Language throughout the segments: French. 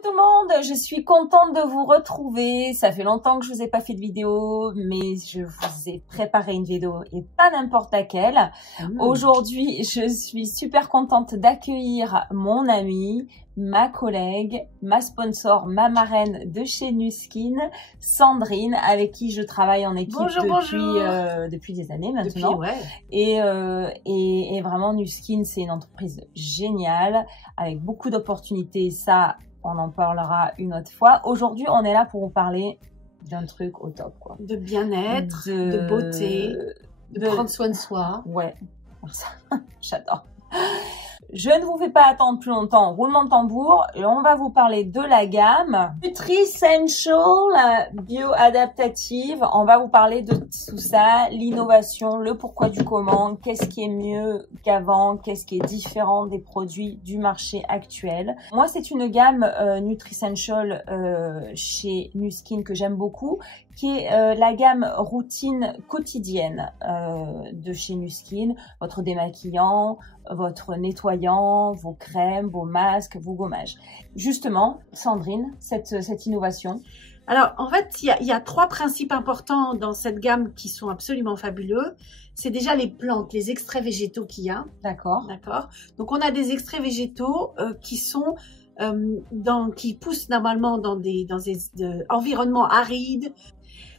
Coucou tout le monde, je suis contente de vous retrouver. Ça fait longtemps que je vous ai pas fait de vidéo, mais je vous ai préparé une vidéo et pas n'importe laquelle. Aujourd'hui, je suis super contente d'accueillir mon amie, ma collègue, ma sponsor, ma marraine de chez Nuskin, Sandrine, avec qui je travaille en équipe depuis des années maintenant. Et vraiment, Nuskin, c'est une entreprise géniale, avec beaucoup d'opportunités. Ça, on en parlera une autre fois. Aujourd'hui, on est là pour vous parler d'un truc au top, quoi. De bien-être, de beauté, de prendre soin de soi. Ouais, ça, j'adore. Je ne vous fais pas attendre plus longtemps, roulement de tambour, et on va vous parler de la gamme Nutricential Bio-Adaptative. On va vous parler de tout ça, l'innovation, le pourquoi du comment, qu'est-ce qui est mieux qu'avant, qu'est-ce qui est différent des produits du marché actuel. Moi, c'est une gamme Nutricential chez Nuskin que j'aime beaucoup, qui est la gamme routine quotidienne de chez Nuskin, votre démaquillant, votre nettoyant, vos crèmes, vos masques, vos gommages. Justement, Sandrine, cette innovation. Alors, en fait, il y a trois principes importants dans cette gamme qui sont absolument fabuleux. C'est déjà les plantes, les extraits végétaux qu'il y a. D'accord. D'accord. Donc, on a des extraits végétaux qui sont qui poussent normalement dans des environnements arides.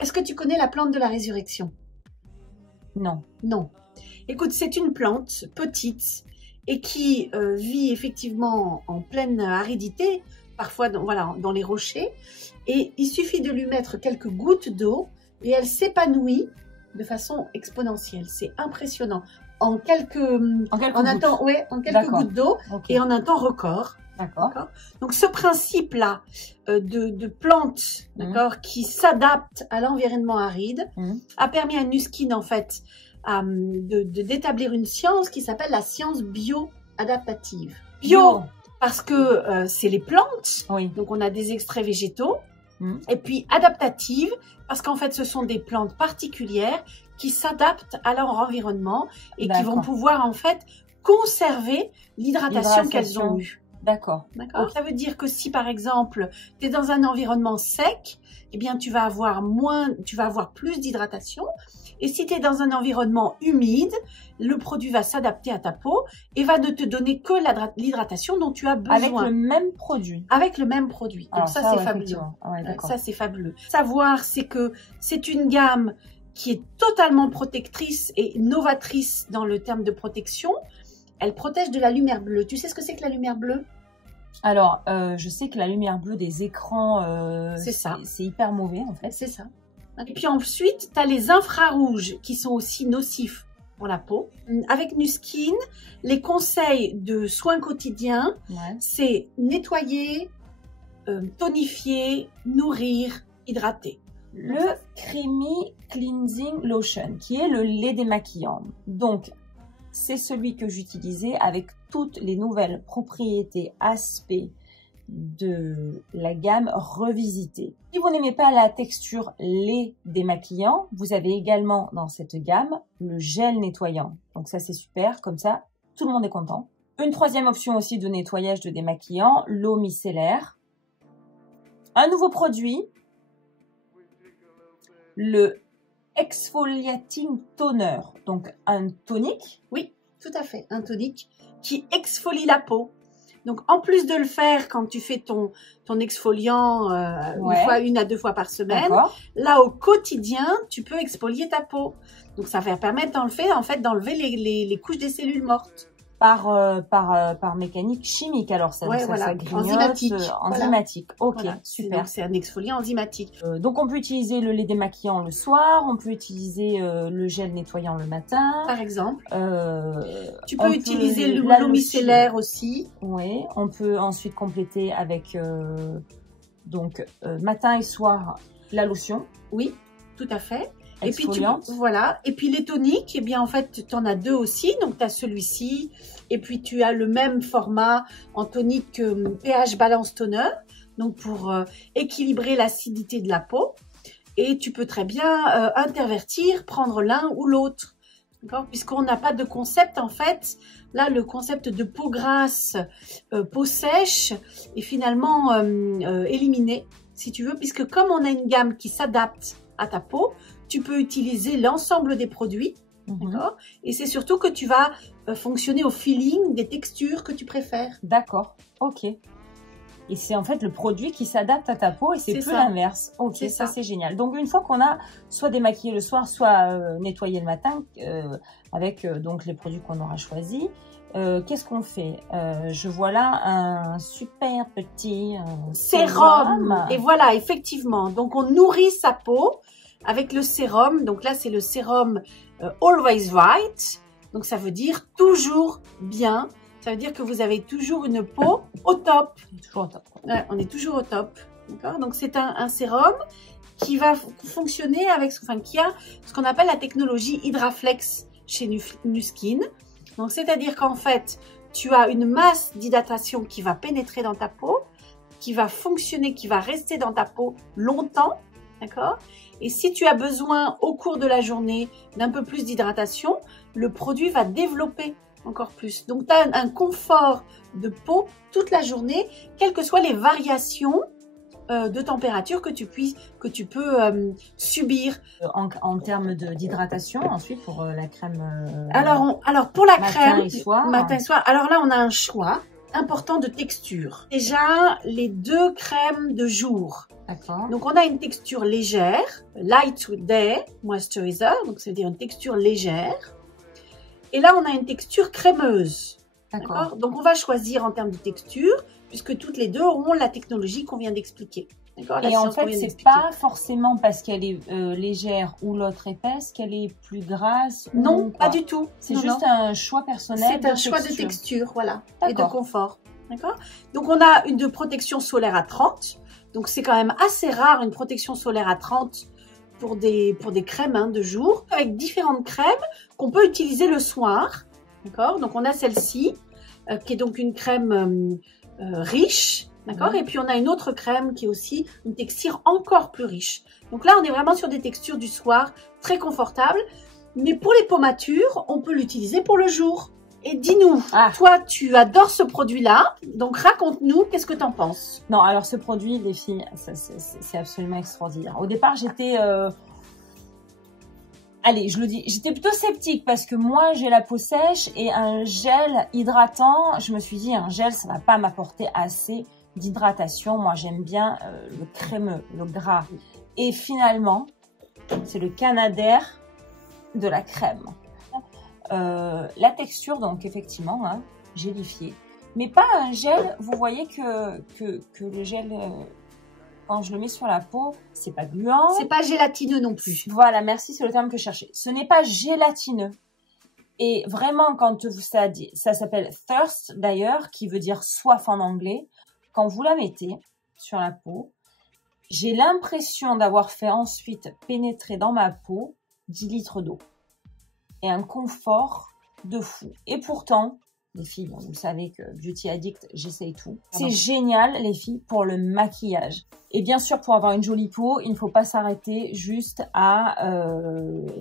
Est-ce que tu connais la plante de la résurrection? Non. Non. Écoute, c'est une plante petite et qui vit effectivement en pleine aridité, parfois dans les rochers. Et il suffit de lui mettre quelques gouttes d'eau et elle s'épanouit de façon exponentielle. C'est impressionnant. En quelques gouttes d'eau et en un temps record. D'accord. Donc ce principe-là de plantes, qui s'adaptent à l'environnement aride, a permis à Nuskin en fait d'établir une science qui s'appelle la science bio-adaptative. Bio, parce que c'est les plantes, donc on a des extraits végétaux, et puis adaptative, parce qu'en fait ce sont des plantes particulières qui s'adaptent à leur environnement et qui vont pouvoir en fait conserver l'hydratation qu'elles ont eue. D'accord. Ça veut dire que si par exemple tu es dans un environnement sec, eh bien tu vas avoir plus d'hydratation. Et si tu es dans un environnement humide, le produit va s'adapter à ta peau et va ne te donner que l'hydratation dont tu as besoin. Avec le même produit. Avec le même produit. Donc ça c'est fabuleux. Ça c'est fabuleux. Savoir, c'est que c'est une gamme qui est totalement protectrice et novatrice dans le terme de protection. Elle protège de la lumière bleue. Tu sais ce que c'est que la lumière bleue? Alors, je sais que la lumière bleue des écrans, c'est hyper mauvais en fait. C'est ça. Et puis ensuite, tu as les infrarouges qui sont aussi nocifs pour la peau. Avec Nuskin, les conseils de soins quotidiens, c'est nettoyer, tonifier, nourrir, hydrater. Le Creamy Cleansing Lotion, qui est le lait démaquillant. Donc, c'est celui que j'utilisais avec toutes les nouvelles propriétés, aspects de la gamme revisitée. Si vous n'aimez pas la texture lait démaquillant, vous avez également dans cette gamme le gel nettoyant. Donc ça c'est super, comme ça tout le monde est content. Une troisième option aussi de nettoyage de démaquillant, l'eau micellaire. Un nouveau produit, le Exfoliating Toner, donc un tonique. Oui, tout à fait, un tonique qui exfolie la peau. Donc en plus de le faire quand tu fais ton exfoliant une à deux fois par semaine, là au quotidien, tu peux exfolier ta peau. Donc ça va permettre d'enlever les couches des cellules mortes. Par mécanique chimique, alors ça grignote, enzymatique. Ok, super. C'est un exfoliant enzymatique. Donc on peut utiliser le lait démaquillant le soir, on peut utiliser le gel nettoyant le matin. Par exemple. Tu peux utiliser l'eau micellaire aussi. Oui, on peut ensuite compléter avec matin et soir la lotion. Oui, tout à fait. Et puis et puis les toniques, eh bien en fait tu en as deux aussi, donc tu as celui-ci et puis tu as le même format en tonique pH Balance Toner, donc pour équilibrer l'acidité de la peau, et tu peux très bien intervertir, prendre l'un ou l'autre. d'accord, puisqu'on n'a pas de concept en fait. Là, le concept de peau grasse, peau sèche est finalement éliminé, si tu veux, puisque comme on a une gamme qui s'adapte à ta peau, tu peux utiliser l'ensemble des produits, d'accord, et c'est surtout que tu vas fonctionner au feeling des textures que tu préfères. D'accord, ok. Et c'est en fait le produit qui s'adapte à ta peau et c'est plus l'inverse. Ok, ça c'est génial. Donc une fois qu'on a soit démaquillé le soir, soit nettoyé le matin avec donc les produits qu'on aura choisis, qu'est-ce qu'on fait? Je vois là un super petit sérum. Et voilà, effectivement. Donc on nourrit sa peau avec le sérum. Donc là c'est le sérum Always Right. Donc ça veut dire toujours bien. Ça veut dire que vous avez toujours une peau au top. Toujours au top. Ouais, on est toujours au top. D'accord. Donc c'est un sérum qui va fonctionner avec, enfin qui a ce qu'on appelle la technologie Hydraflex chez Nu-Skin. Donc c'est-à-dire qu'en fait, tu as une masse d'hydratation qui va pénétrer dans ta peau, qui va fonctionner, qui va rester dans ta peau longtemps. D'accord. Et si tu as besoin au cours de la journée d'un peu plus d'hydratation, le produit va développer encore plus. Donc, tu as un confort de peau toute la journée, quelles que soient les variations de température que tu peux subir. En termes d'hydratation, ensuite, pour la crème alors, pour la crème, matin et soir. Alors là, on a un choix important de texture. Déjà, les 2 crèmes de jour. D'accord. Donc, on a une texture légère, Light Day Moisturizer, donc c'est-à-dire une texture légère. Et là, on a une texture crémeuse. D'accord. Donc, on va choisir en termes de texture, puisque toutes les deux auront la technologie qu'on vient d'expliquer. Et en fait, c'est pas forcément parce qu'elle est légère ou l'autre épaisse qu'elle est plus grasse. Non, pas du tout. C'est juste un choix personnel. C'est un choix de texture, voilà, et de confort. D'accord. Donc, on a une de protection solaire à 30. Donc, c'est quand même assez rare une protection solaire à 30 pour des crèmes de jour, avec différentes crèmes qu'on peut utiliser le soir. D'accord. Donc, on a celle-ci, qui est donc une crème riche. D'accord. Et puis, on a une autre crème qui est aussi une texture encore plus riche. Donc là, on est vraiment sur des textures du soir très confortables. Mais pour les peaux matures, on peut l'utiliser pour le jour. Et dis-nous, toi, tu adores ce produit-là. Donc, raconte-nous, qu'est-ce que tu en penses? Non, alors ce produit, les filles, c'est absolument extraordinaire. Au départ, j'étais... Allez, je le dis, j'étais plutôt sceptique parce que moi, j'ai la peau sèche et un gel hydratant, je me suis dit, un gel, ça va pas m'apporter assez d'hydratation. Moi, j'aime bien le crémeux, le gras. Et finalement, c'est le Canadair de la crème. La texture, donc effectivement, hein, gélifié. Mais pas un gel, vous voyez que le gel... quand je le mets sur la peau, c'est pas gluant. C'est pas gélatineux non plus. Voilà, merci, c'est le terme que je cherchais. Ce n'est pas gélatineux. Et vraiment, quand ça s'appelle thirst d'ailleurs, qui veut dire soif en anglais. Quand vous la mettez sur la peau, j'ai l'impression d'avoir fait ensuite pénétrer dans ma peau 10 litres d'eau. Et un confort de fou. Et pourtant, les filles, bon, vous savez que Beauty Addict, j'essaye tout. C'est génial, les filles, pour le maquillage. Et bien sûr, pour avoir une jolie peau, il ne faut pas s'arrêter juste à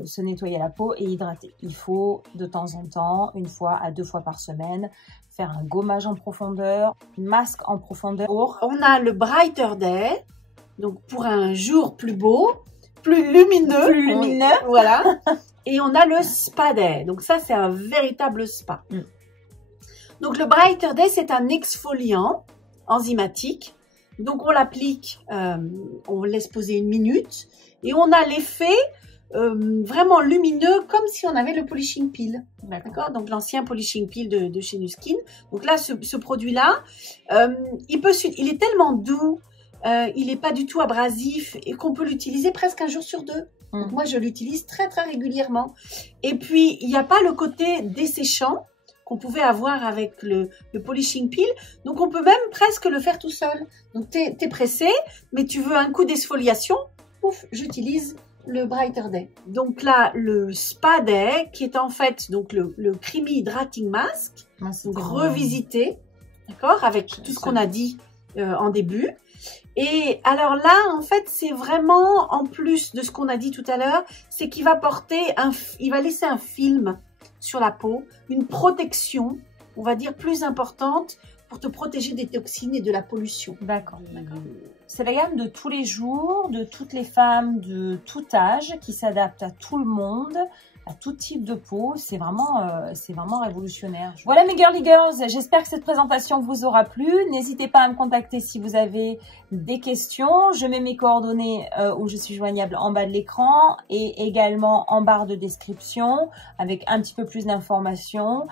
se nettoyer la peau et hydrater. Il faut de temps en temps, 1 fois à 2 fois par semaine, faire un gommage en profondeur, masque en profondeur. On a le Brighter Day, donc pour un jour plus beau, plus lumineux. Plus lumineux. Voilà. Et on a le Spa Day. Donc ça, c'est un véritable spa. Donc le Brighter Day, c'est un exfoliant enzymatique. Donc on l'applique, on laisse poser 1 minute et on a l'effet vraiment lumineux comme si on avait le polishing peel. D'accord. Donc l'ancien polishing peel de chez Nu-Skin. Donc là, ce produit-là, il est tellement doux, il n'est pas du tout abrasif et qu'on peut l'utiliser presque 1 jour sur 2. Donc moi, je l'utilise très très régulièrement. Et puis, il n'y a pas le côté desséchant qu'on pouvait avoir avec le polishing peel. Donc, on peut même presque le faire tout seul. Donc, t'es pressé, mais tu veux un coup d'exfoliation. Ouf, j'utilise le Brighter Day. Donc là, le Spa Day, qui est en fait donc le Creamy Hydrating Mask, donc revisité, d'accord, avec tout ce qu'on a dit en début. Et alors là, en fait, c'est vraiment, en plus de ce qu'on a dit tout à l'heure, c'est qu'il va il va laisser un film sur la peau, une protection, on va dire, plus importante pour te protéger des toxines et de la pollution. D'accord. C'est la gamme de tous les jours, de toutes les femmes de tout âge, qui s'adapte à tout le monde, à tout type de peau. C'est vraiment révolutionnaire. Voilà mes girly girls, j'espère que cette présentation vous aura plu. N'hésitez pas à me contacter si vous avez des questions. Je mets mes coordonnées où je suis joignable en bas de l'écran et également en barre de description avec un petit peu plus d'informations.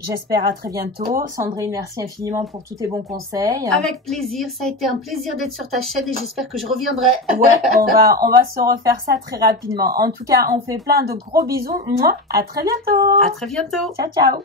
J'espère à très bientôt. Sandrine, merci infiniment pour tous tes bons conseils. Avec plaisir, ça a été un plaisir d'être sur ta chaîne et j'espère que je reviendrai. Ouais, on va se refaire ça très rapidement. En tout cas, on fait plein de gros bisous. À très bientôt. À très bientôt. Ciao, ciao.